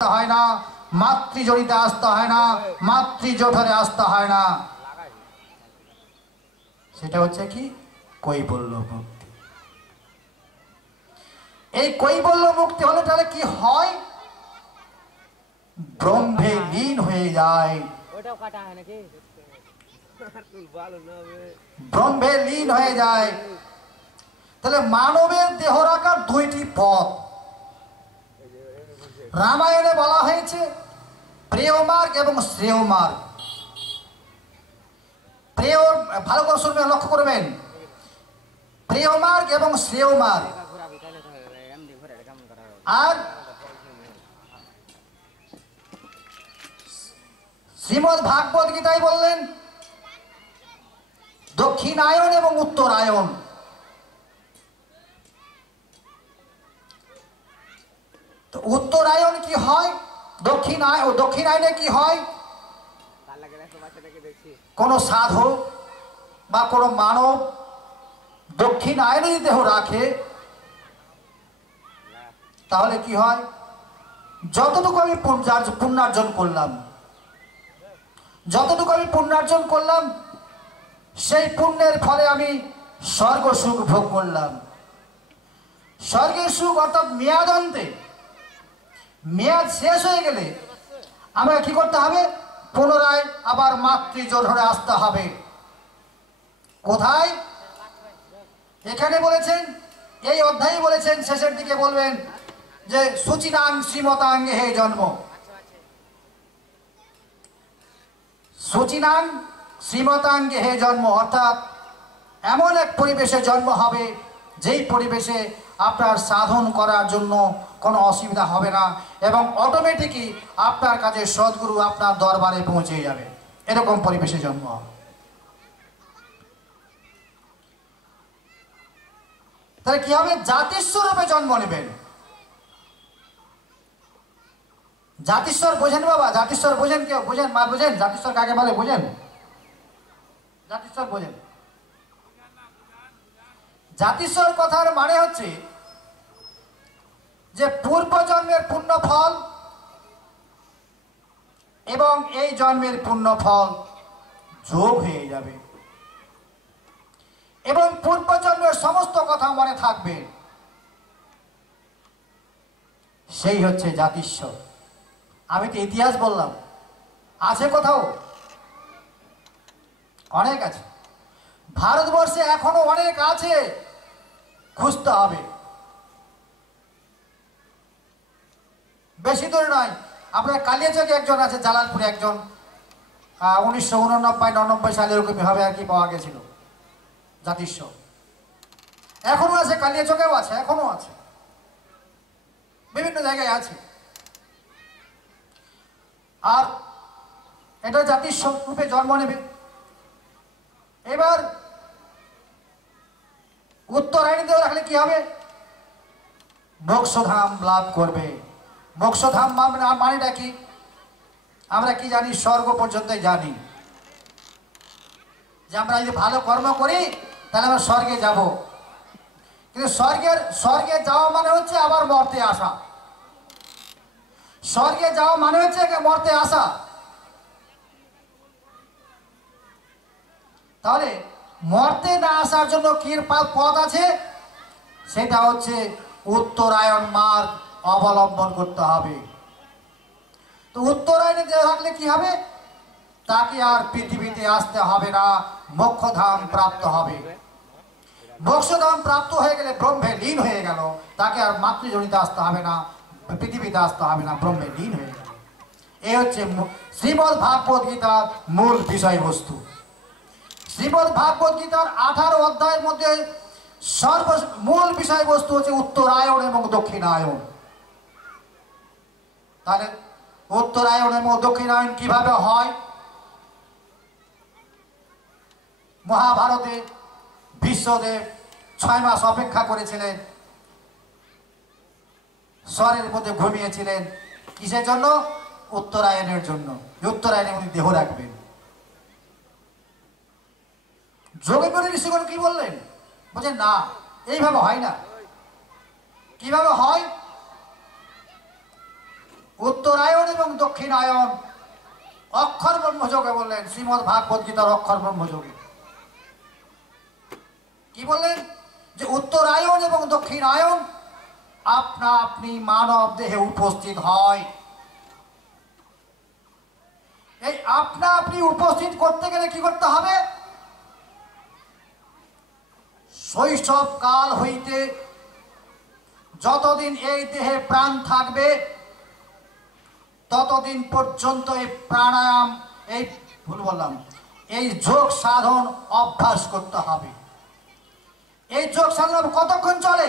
হয় না, মাতৃজনিতে আসতে হয় না, মাতৃজঠরে আসতে হয় না। সেটা হচ্ছে কি কৈবল্য মুক্তি। এই কৈবল্য মুক্তি হলে তাহলে কি হয়? ব্রহ্মে লীন হয়ে যায়। ব্রহ্মে লীন হয়ে যায়। তাহলে মানবের দেহ রাখার দুইটি পথ রামায়ণে বলা হয়েছে, প্রেয় মার্গ এবং শ্রেয় মার্গ। প্রেয়, ভালো করে শুনবেন, লক্ষ্য করবেন, প্রেয় মার্গ এবং শ্রেয় মার্গ। আর শ্রীমদ্ ভাগবত গীতায় বললেন দক্ষিণায়ন এবং উত্তরায়ণ। তো উত্তরায়ণ কি হয়, দক্ষিণায়নে কি হয়? কোন সাধক বা কোন মানব দক্ষিণায়নে দেহ রাখে তাহলে কি হয়? যতটুকু আমি পুণ্যার্জন করলাম, যতটুকু আমি পুণ্যার্জন করলাম, সেই পুণ্যের ফলে আমি স্বর্গ সুখ ভোগ করলাম। স্বর্গের সুখ অর্থাৎ মেয়াদান্তে, মেয়াদ শেষ হয়ে গেলে আমাকে কি করতে হবে? পুনরায় আবার মাতৃজঠরে আসতে হবে। কোথায়? এখানে বলেছেন, এই অধ্যায়ে বলেছেন, শেষের দিকে বলবেন যে সুচিনাং শ্রীমতাঙ্গে হে জন্ম। সুচিনাং শ্রীমতাঙ্গে হে জন্ম অর্থাৎ এমন এক পরিবেশে জন্ম হবে যেই পরিবেশে আপনার সাধন করার জন্য কোনো অসুবিধা হবে না এবং অটোমেটিকই আপনার কাছে সদ্গুরু আপনার দরবারে পৌঁছে যাবে। এরকম পরিবেশে জন্ম হবে। তাহলে কি হবে? জাতিস্বরূপে জন্ম নেবেন। জাতিস্বর বোঝেন বাবা? জাতিস্বর বোঝেন? কেউ বোঝেন? মা বোঝেন জাতিস্বর কাকে বলে? বোঝেন? জাতিস্বর বোঝেন? জাতিস্বর কথার মানে হচ্ছে যে পূর্বজন্মের পুণ্য ফল এবং এই জন্মের পুণ্য ফল যোগ হয়ে যাবে এবং পূর্বজন্মের সমস্ত কথা মনে থাকবে। সেই হচ্ছে জাতিস্বর। আমি তো ইতিহাস বললাম, আছে কোথাও? অনেক আছে। ভারতবর্ষে এখনো অনেক আছে, খুঁজতে হবে। বেশি দূর নয়, আপনার কালিয়াচকে একজন আছে, জালালপুরে একজন, 1989-99 সালে এরকম ভাবে আর কি পাওয়া গেছিল জাতিস্বর। এখনো আছে, কালিয়াচকেও আছে, এখনো আছে, বিভিন্ন জায়গায় আছে। আর এটা জাতিস্বর রূপে জন্ম নেবে। এবার উত্তরায়ণে রাখলে কি হবে? মোক্ষধাম লাভ করবে। মোক্ষধাম মানেটা কি? আমরা কি জানি? স্বর্গ পর্যন্ত জানি যে আমরা যদি ভালো কর্ম করি তাহলে আমরা স্বর্গে যাব। কিন্তু স্বর্গে যাওয়া মানে হচ্ছে আবার মর্তে আসা। স্বর্গে যাওয়া মানে হচ্ছে মর্তে আসা। তাহলে মর্তে না আসার জন্য কি পথ আছে? সেটা হচ্ছে উত্তরায়ণ মার্গ অবলম্বন করতে হবে। তো উত্তরায়ণে থাকলে কি হবে? তাকে আর পৃথিবীতে আসতে হবে না, মোক্ষধাম প্রাপ্ত হবে। মোক্ষধাম প্রাপ্ত হয়ে গেলে ব্রহ্মে লীন হয়ে গেল, তাকে আর মাতৃজনিতে আসতে হবে না, পৃথিবীতে আসতে হবে না, ব্রহ্মে লীন হয়ে গেল। এই হচ্ছে শ্রীমদ্ ভাগবত গীতার মূল বিষয়বস্তু। শ্রীমদ্ ভাগবত গীতার 18 অধ্যায়ের মধ্যে মূল বিষয়বস্তু হচ্ছে উত্তরায়ণ এবং দক্ষিণায়ন। তাহলে উত্তরায়ণ এবং দক্ষিণায়ন কিভাবে হয়? মহাভারতে ভীষ্মদেব 6 মাস অপেক্ষা করেছিলেন, স্বরের মধ্যে ঘুমিয়েছিলেন। কিসের জন্য? উত্তরায়ণের জন্য। উত্তরায়ণে উনি দেহ রাখবেন। যোগীবরী ঋষিগণ কি বললেন? বলছেন না, এইভাবে হয় না। কিভাবে হয়? উত্তরায়ণ এবং দক্ষিণায়ন অক্ষর ব্রহ্মযোগে বললেন, শ্রীমদ্ ভাগবত গীতার অক্ষর ব্রহ্মযোগে কি বললেন? যে উত্তরায়ণ এবং দক্ষিণায়ন আপনা আপনি মানব দেহে উপস্থিত হয়। এই আপনা আপনি উপস্থিত করতে গেলে কি করতে হবে? শৈশব কাল হইতে যতদিন এই দেহে প্রাণ থাকবে ততদিন পর্যন্ত এই প্রাণায়াম, এই এই যোগ সাধন অভ্যাস করতে হবে। এই যোগ সাধন কতক্ষণ চলে?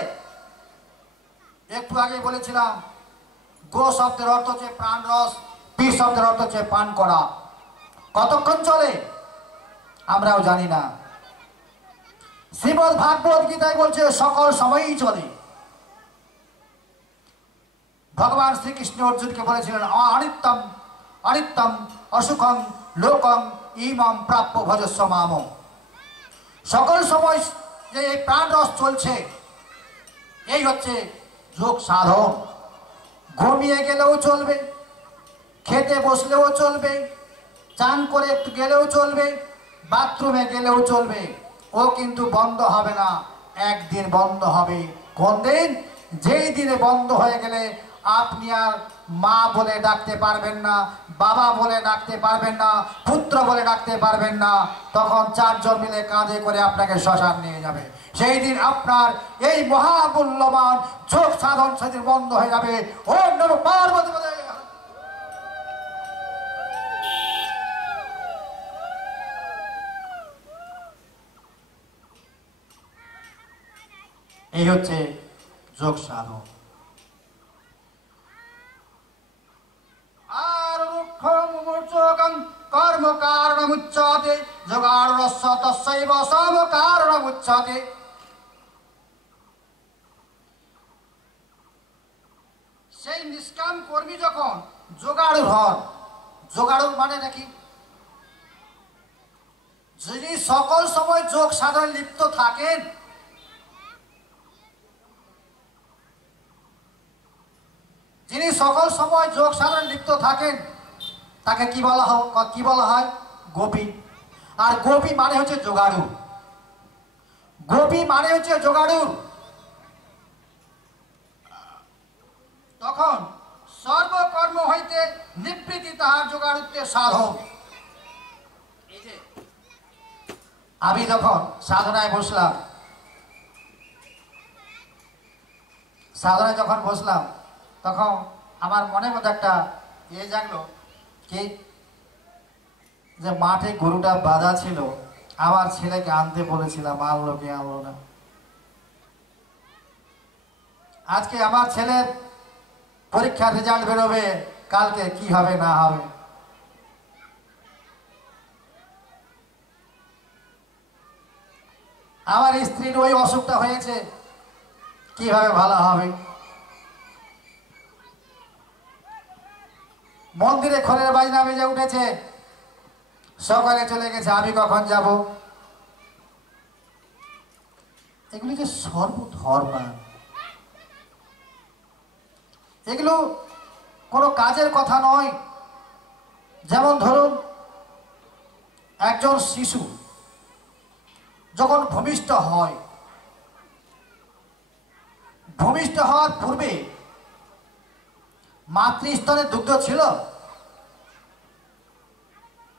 একটু আগে বলেছিলাম, গো শব্দের অর্থ হচ্ছে প্রাণ রস, পি শব্দের অর্থ হচ্ছে পান করা। কতক্ষণ চলে আমরাও জানি না। শ্রীমদ্ ভাগবত গীতায় বলছে সকল সময়ই চলে। ভগবান শ্রীকৃষ্ণ অর্জুনকে বলেছিলেন, অনিত্যম অনিত্যম অসুখম লোকম ইমম প্রাপ্য ভজস্ব মাম। সকল সময় যে এই প্রাণ রস চলছে, এই হচ্ছে যোগ সাধন। ঘুমিয়ে গেলেও চলবে, খেতে বসলেও চলবে, চান করে একটু গেলেও চলবে, বাথরুমে গেলেও চলবে, ও কিন্তু বন্ধ হবে না। একদিন বন্ধ হবে। কোন দিন? যেই দিনে বন্ধ হয়ে গেলে আপনি আর মা বলে ডাকতে পারবেন না, বাবা বলে ডাকতে পারবেন না, পুত্র বলে ডাকতে পারবেন না। তখন চারজন মিলে কাঁধে করে আপনাকে শ্মশান নিয়ে যাবে। সেই দিন আপনার এই মহামূল্যবান যোগ সাধন সেদিন বন্ধ হয়ে যাবে। ওম নমঃ পার্বতী পতয়ে। এই হচ্ছে যোগ সাধন। আর রুক্ষমূর্ছকং কর্ম কারণমুচ্যতে যোগাড়রস্য তস্যৈব সব কারণমুচ্যতে। সেই নিষ্কাম কর্মী যখন যোগাড়ু হন, যোগাড়ু মানে নাকি যিনি সকল সময় যোগ সাধনে লিপ্ত থাকেন, যিনি সকল সময় যোগ সাধনে লিপ্ত থাকেন তাকে কি বলা হয়? গোপী। আর গোপী মানে হচ্ছে যোগাড়ু। গোপী মানে হচ্ছে যোগাড়ু। তখন সর্বকর্ম হইতে নিবৃত্তি তাহার যোগাড়ুত্বের সাধন। এই যে আমি যখন সাধনায় বসলাম, সাধনায় যখন বসলাম তখন আমার মনের মধ্যে একটা জাগলো কি, যে মাঠে গরুটা বাঁধা ছিল, আমার ছেলেকে আনতে বলেছিলাম, আনলো কি আনলো না। আজকে আমার ছেলের পরীক্ষার রেজাল্ট বেরোবে, কালকে কি হবে না হবে। আমার স্ত্রীর ওই অসুখটা হয়েছে, কিভাবে ভালো হবে। মন্দিরে খোলের বাজনা বেজে উঠেছে, সকালে চলে গেছে, আমি কখন যাব। এগুলি যে সর্বধর্মান, এগুলো কোনো কাজের কথা নয়। যেমন ধরুন, একজন শিশু যখন ভূমিষ্ঠ হয়, ভূমিষ্ঠ হওয়ার পূর্বে মাতৃস্তনে দুগ্ধ ছিল?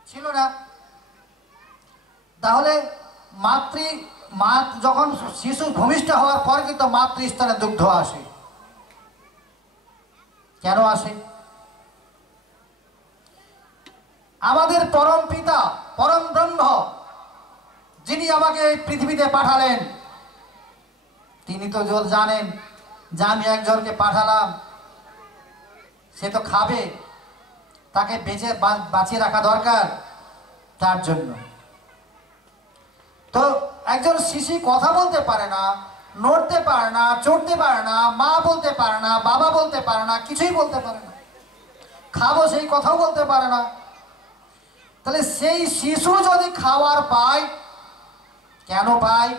ছিল না। তাহলে যখন শিশু ভূমিষ্ঠ হওয়ার পর কিন্তু মাতৃস্তনে দুগ্ধ আসে। কেন আসে? আমাদের পরম পিতা, পরম ব্রহ্ম, যিনি আমাকে এই পৃথিবীতে পাঠালেন, তিনি তো জানেন যে আমি একজনকে পাঠালাম, সে তো খাবে, তাকে বাঁচিয়ে রাখা দরকার। তার জন্য তো একজন শিশু কথা বলতে পারে না, নড়তে পারে না, চড়তে পারে না, মা বলতে পারে না, বাবা বলতে পারে না, কিছুই বলতে পারে না, খাবো সেই কথাও বলতে পারে না। তাহলে সেই শিশু যদি খাওয়ার পায়, কেন পায়?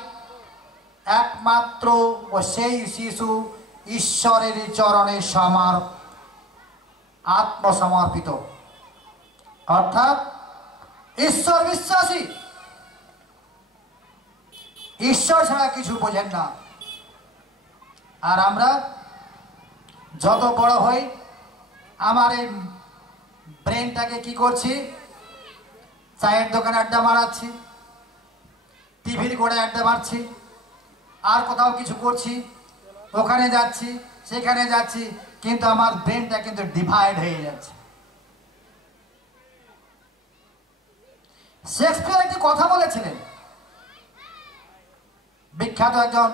একমাত্র সেই শিশু ঈশ্বরের চরণে সমার। আত্মসমর্পিত, অর্থাৎ ঈশ্বর বিশ্বাসী, ঈশ্বর ছাড়া কিছু বোঝেন না। আর আমরা যত বড় হই আমার এই ব্রেনটাকে কি করছি, চায়ের দোকানে আড্ডা মারাচ্ছি, টিভির গোড়ায় আড্ডা মারছি, আর কোথাও কিছু করছি, ওখানে যাচ্ছি সেখানে যাচ্ছি, কিন্তু আমার ব্রেনটা কিন্তু ডিভাইড হয়ে যাচ্ছে। শেক্সপিয়ার একটি কথা বলেছিলেন, বিখ্যাত একজন